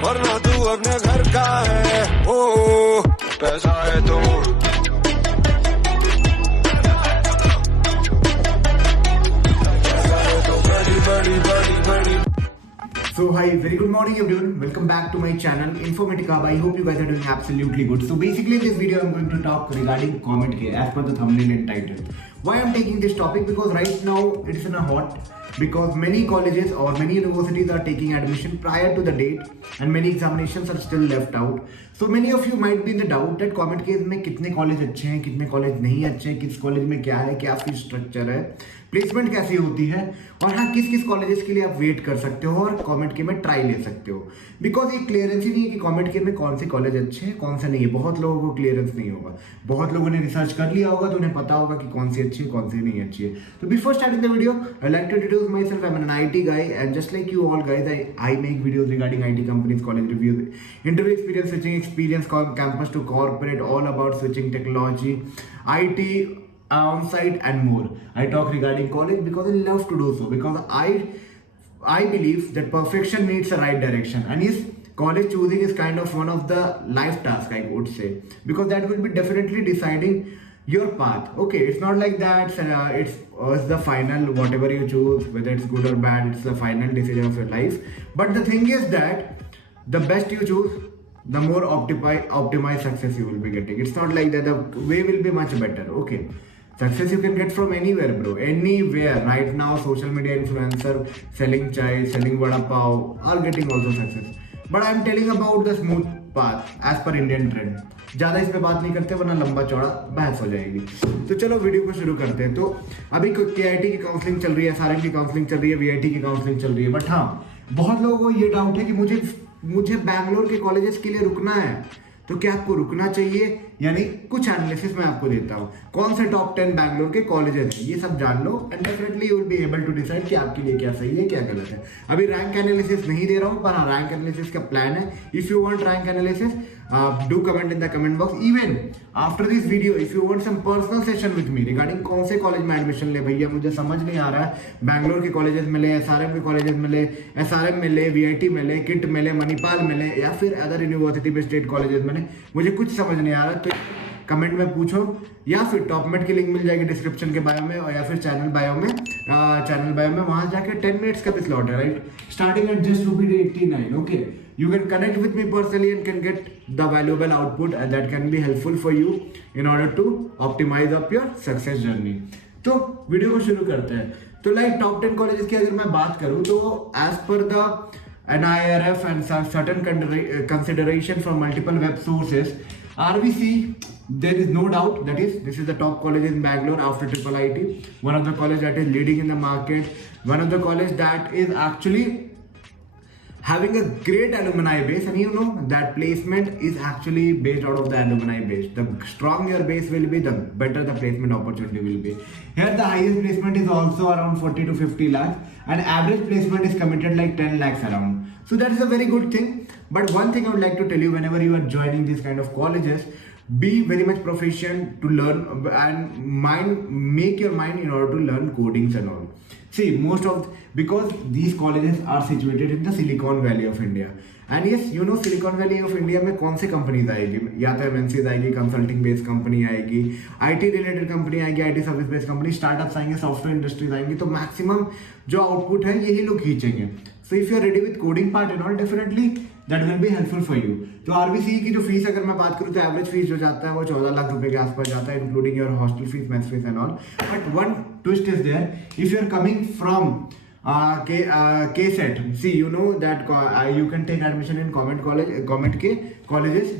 वरना तू अपने घर का है। ओ पैसा है तो बड़ी बड़ी बड़ी बड़ी। So hi, very good morning everyone. Welcome back to my channel Infometica. I hope you guys are doing absolutely good. So basically in this video I'm going to talk regarding Comet K as per the thumbnail and title. Why I'm taking this topic? Because right now it is in a hot, because many colleges or many universities are taking admission prior to the date and many examinations are still left out. So many of you might be in the doubt that Comet K में कितने college अच्छे हैं, कितने college नहीं अच्छे हैं, किस college में क्या है, क्या फीस स्ट्रक्चर है, प्लेसमेंट कैसी होती है, और हाँ किस किस कॉलेजेस के लिए आप वेट कर सकते हो और कॉमेट के में ट्राई ले सकते हो। बिकॉज ये क्लियरेंस ही नहीं है कि कॉमेट के में कौन से कॉलेज अच्छे हैं कौन से नहीं है। बहुत लोगों को क्लियरेंस नहीं होगा, बहुत लोगों ने रिसर्च कर लिया होगा तो उन्हें पता होगा कि कौन सी अच्छी है कौन सी नहीं अच्छी है। तो before starting the video I like to introduce myself. I am an IT guy and just like you all guys I make videos regarding IT companies, college reviews, interview experience, switching experience, campus to corporate, all about switching technology, IT on-site and more. I talk regarding college because I love to do so, because I believe that perfection needs a right direction, and yes, college choosing is kind of one of the life task I would say, because that will be definitely deciding your path. Okay, it's not like that it's the final, whatever you choose, whether it's good or bad, it's the final decision of your life. But the thing is that the best you choose, the more optimized success you will be getting. It's not like that the way will be much better. Okay, success you can get from anywhere, bro, anywhere. Right now social media influencer selling chai, selling vada pav are getting also success, but I'm telling about the smooth path as per Indian trend. ज्यादा इस पे बात नहीं करते वरना लंबा चौड़ा बहस हो जाएगी। तो चलो वीडियो को शुरू करते हैं। तो अभी KIT की काउंसलिंग चल रही है, SRM की काउंसलिंग चल रही है, VIT की काउंसलिंग चल रही है, बट हाँ बहुत लोगों को ये डाउट है कि मुझे बैंगलोर के कॉलेजेस के लिए रुकना है, तो क्या आपको रुकना चाहिए? यानी कुछ एनालिसिस मैं आपको देता हूँ, कौन से टॉप 10 बैंगलोर के कॉलेजेस हैं ये सब जान लो, and definitely you will be able to decide कि आपके लिए क्या सही है क्या गलत है। अभी रैंक एनालिसिस नहीं दे रहा हूँ, पर हाँ रैंक एनालिसिस का प्लान है। If you want rank analysis do comment in the comment box. Even after this video if you want some personal session with me regarding कौन से कॉलेज में एडमिशन ले, भैया मुझे समझ नहीं आ रहा है, बैंगलोर के कॉलेजेस मिले, SRM के कॉलेजेस मिले, SRM मिले, VIT मिले, KIT मिले, मणिपाल मिले, या फिर अदर यूनिवर्सिटी में स्टेट कॉलेजेस मिले, मुझे कुछ समझ नहीं आ रहा, तो कमेंट में पूछो, या फिर टॉपमेट की लिंक मिल जाएगी डिस्क्रिप्शन के बायो में, और या फिर चैनल बायो में वहां जाके 10 मिनट्स का भी स्लॉट है, right, starting at just ₹89। Okay, you can connect with me personally and can get the valuable output that can be helpful for you in order to optimize up your success journey. तो video को शुरू करते हैं। तो like top 10 colleges की अगर मैं बात करूं तो as per the NIRF and certain consideration from multiple web sources, RVC, there is no doubt that this is the top college in Bangalore after IIT, one of the college that is leading in the market, one of the college that is actually having a great alumni base, and you know that placement is actually based out of the alumni base. The stronger your base will be, the better the placement opportunity will be. Here the highest placement is also around 40 to 50 lakhs, and average placement is committed like 10 lakhs around. So that is a very good thing. But one thing I would like to tell you, whenever you are joining these kind of colleges, be very much proficient to learn and make your mind in order to learn codings and all. See, because these colleges are situated in the Silicon Valley of India, and yes, you know Silicon Valley of India में कौन सी companies आएगी, या तो MNCs आएगी, consulting based company आएगी, IT related company आएगी, IT service based company, startups आएंगे, software industries आएंगी, तो मैक्सिमम जो आउटपुट है यही लोग खींचेंगे। So if you are ready with coding part and all, definitely that will be helpful for you. तो RVC की जो फीस अगर मैं बात करूँ तो एवरेज फीस जो जाता है वो 14 लाख रुपए के आसपास जाता है, including your hostel fees, mess fees and all. But one twist is there, if you are coming from KSET, see, you know that you can take admission in Comet K colleges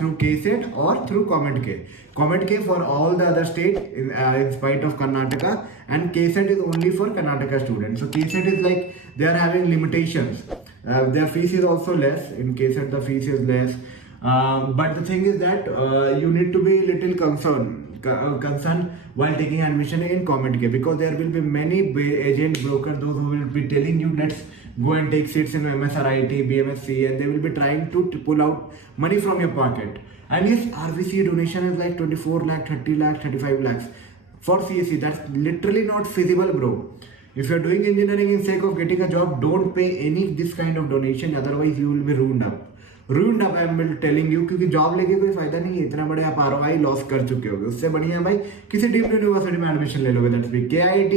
through KSET or through Comet K. Comet K for all the other state in spite of Karnataka, and KSET is only for Karnataka students. So KSET is like they are having limitations. Their fees is also less. In KSET the fees is less, but the thing is that you need to be little concerned while taking admission in Comet K, because there will be many agent broker, those who will be telling you let's go and take seats in MSRIT, BMSC, and they will be trying to pull out money from your pocket. And yes, RVC donation is like 24 lakh, 30 lakh, 35 lakhs for CSE. That's literally not feasible, bro. If you're doing engineering in sake of getting a job, don't pay any this kind of donation, otherwise you will be ruined up I am telling you, क्योंकि job लेके कोई फायदा नहीं है, इतना बड़े आप ROI loss कर चुके होगे। उससे बढ़िया है भाई किसी डीम्ड यूनिवर्सिटी में एडमिशन ले लोगे, that's B KIT,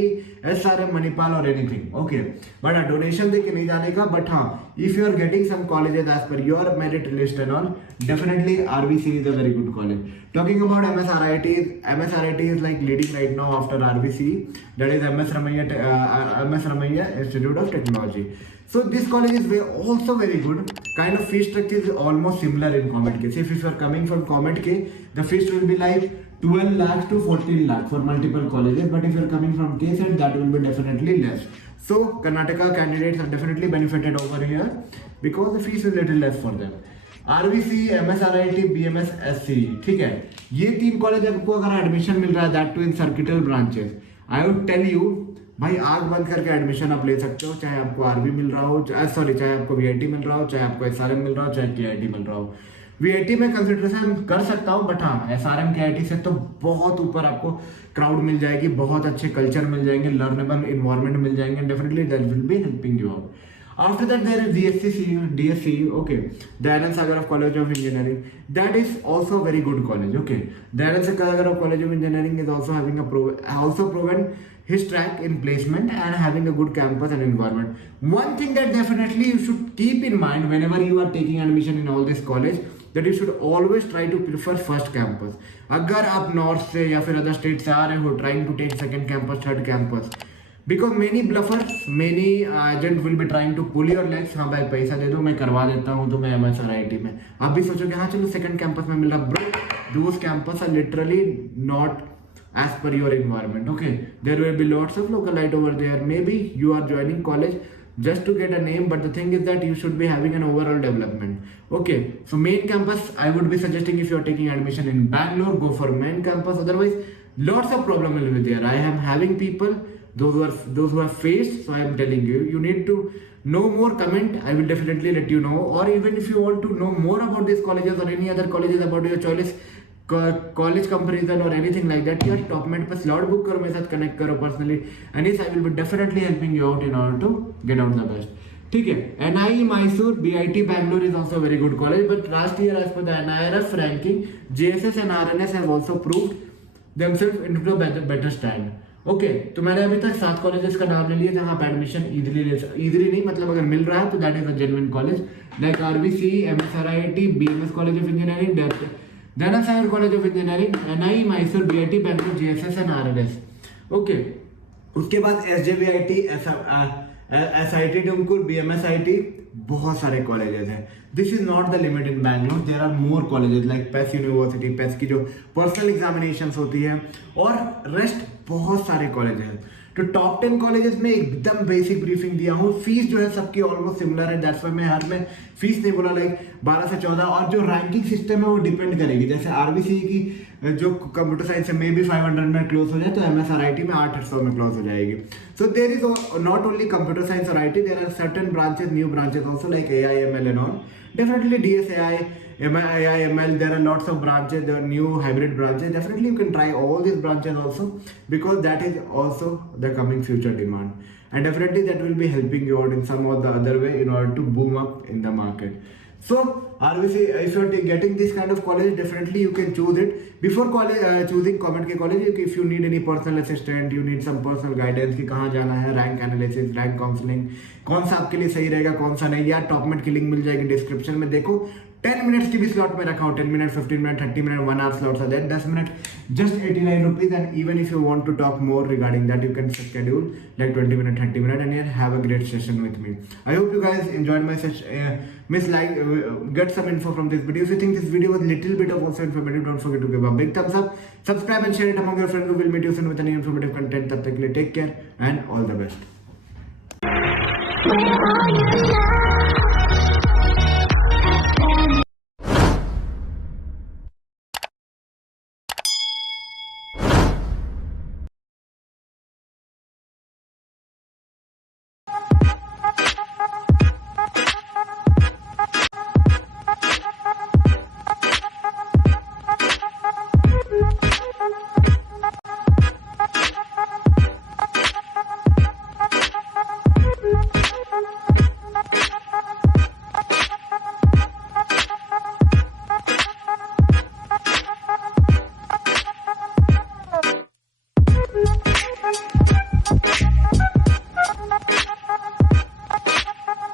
SRM, Manipal और एनीथिंग, ओके। बट हाँ, डोनेशन दे के नहीं जाने का, बट हाँ, if you are getting some colleges as per your merit list and all, definitely RVC is a very good college. Talking about MSRIT is like leading right now after RVC, that is MS Ramaiah Institute of Technology. So this college is also very good. Kind of fee structure is almost similar in Comet K. If you are coming from Comet K, the fees will be like 12 lakhs to 14 lakhs for multiple colleges. But if you are coming from KSET, that will be definitely less. So Karnataka candidates are definitely benefited over here because the fees is little less for them. RVC, MSRIT, BMS, SCE, ठीक है, ये 3 college आपको अगर admission मिल रहा है, that too in circuital branches, I would tell you भाई आग बंद करके एडमिशन आप ले सकते हो, चाहे आपको RV मिल रहा हो, चाहे आपको VIT मिल रहा हो, चाहे आपको SRM मिल रहा हो, चाहे KIT मिल रहा हो। VIT में कंसिडरेशन कर सकता हूँ, बट हाँ SRM KIT से तो बहुत ऊपर आपको क्राउड मिल जाएगी, बहुत अच्छे कल्चर मिल जाएंगे, लर्नेबल इन्वायरमेंट मिल जाएंगे, definitely that will be helping you out. After that there is DSC, okay, Dayanand Sagar College of Engineering, that is also a very good college, okay. Dayanand Sagar College of Engineering is also having also proven his track in placement and having a good campus and environment. One thing that definitely you should keep in mind whenever you are taking admission in all this college, that you should always try to prefer first campus. अगर आप north से या फिर other state से आ रहे हो, trying to take second campus, third campus, because many bluffers, many agent will be trying to pull your legs, हाँ भाई पैसा दे दो मैं करवा देता हूँ तो मैं MSRIT में, आप भी सोचोगे हाँ चलो सेकंड कैंपस में मिल रहा, bro, those campus are literally not as per your environment, okay. There will be lots of localite over there, maybe you are joining college just to get a name, but the thing is that you should be having an overall development, okay. So main campus, I would be suggesting if you are taking admission in Bangalore, go for main campus, otherwise lots of problem will be there. I am having people, those who have faced, so I am telling you, you need to know more, comment, I will definitely let you know, or even if you want to know more about these colleges or any other colleges about your choice, college comparison और anything like that, यार टॉपमेट पर slot book करो, मेरे साथ connect करो personally, and I will be definitely helping you out in order to get out the best, ठीक है। NIE Mysore, BIT Bangalore is also a very good college, but last year as per the NIRF ranking, JSS and RNS have also proved themselves into a better stand, okay. तो मैंने अभी तक 7 colleges का नाम ले लिया जहाँ आप एडमिशन इजीली नहीं, मतलब अगर मिल रहा है तो that is a genuine college, like RVC, MSRIT, BMS college of engineering, Dayanand Sagar College of Engineering, NIE Mysore, BIT Bangalore, JSS and RNS, okay. उसके बाद SJVIT, SIT Tumkur, BMSIT, बहुत सारे कॉलेजेस हैं। This is not the limit in Bangalore, there are more colleges like PES university, PES की जो personal examinations होती है, और रेस्ट बहुत सारे कॉलेज हैं। तो टॉप 10 कॉलेजेस में एकदम बेसिक ब्रीफिंग दिया हूँ। फीस जो है सबकी ऑलमोस्ट सिमिलर है, दैट्स व्हाई मैं हर में फीस नहीं बोला, लाइक 12 से 14, और जो रैंकिंग सिस्टम है वो डिपेंड करेगी। जैसे RVC की जो कंप्यूटर साइंस है मे बी 500 में क्लोज हो जाए, तो MSRIT में 800 में क्लोज हो जाएगी। So there is not only computer science और IT, there are certain branches, new branches also like AI, ML and all, definitely DSAI, AI, ML, there are lots of branches, there are new hybrid branches, definitely you can try all these branches also, because that is also the coming future demand, and definitely that will be helping you out in some or the other way in order to boom up in the market. So RVC, if you are getting this kind of college, definitely you can choose it. Before choosing Comet K college, if you need any personal assistant, you need some personal guidance कि कहाँ जाना है, rank analysis, rank counselling, कौन सा आपके लिए सही रहेगा, कौन सा नहीं, यार टॉपमेट की लिंक मिल जाएगी डिस्क्रिप्शन में, देखो 10 मिनट्स की भी स्लॉट में रखा हो, 10 minute, 15 minute, 30 minute, 1 hour slots are there, 10 minute just 89 rupees, and even if you want to talk more regarding that, you can schedule like 20 minute, 30 minute, and here have a great session with me. I hope you guys enjoyed my session, get some info from this video. If you think this video was little bit of also informative, don't forget to give a big thumbs up, subscribe and share it among your friends who will meet you soon with any informative content. तब तक के लिए take care and all the best.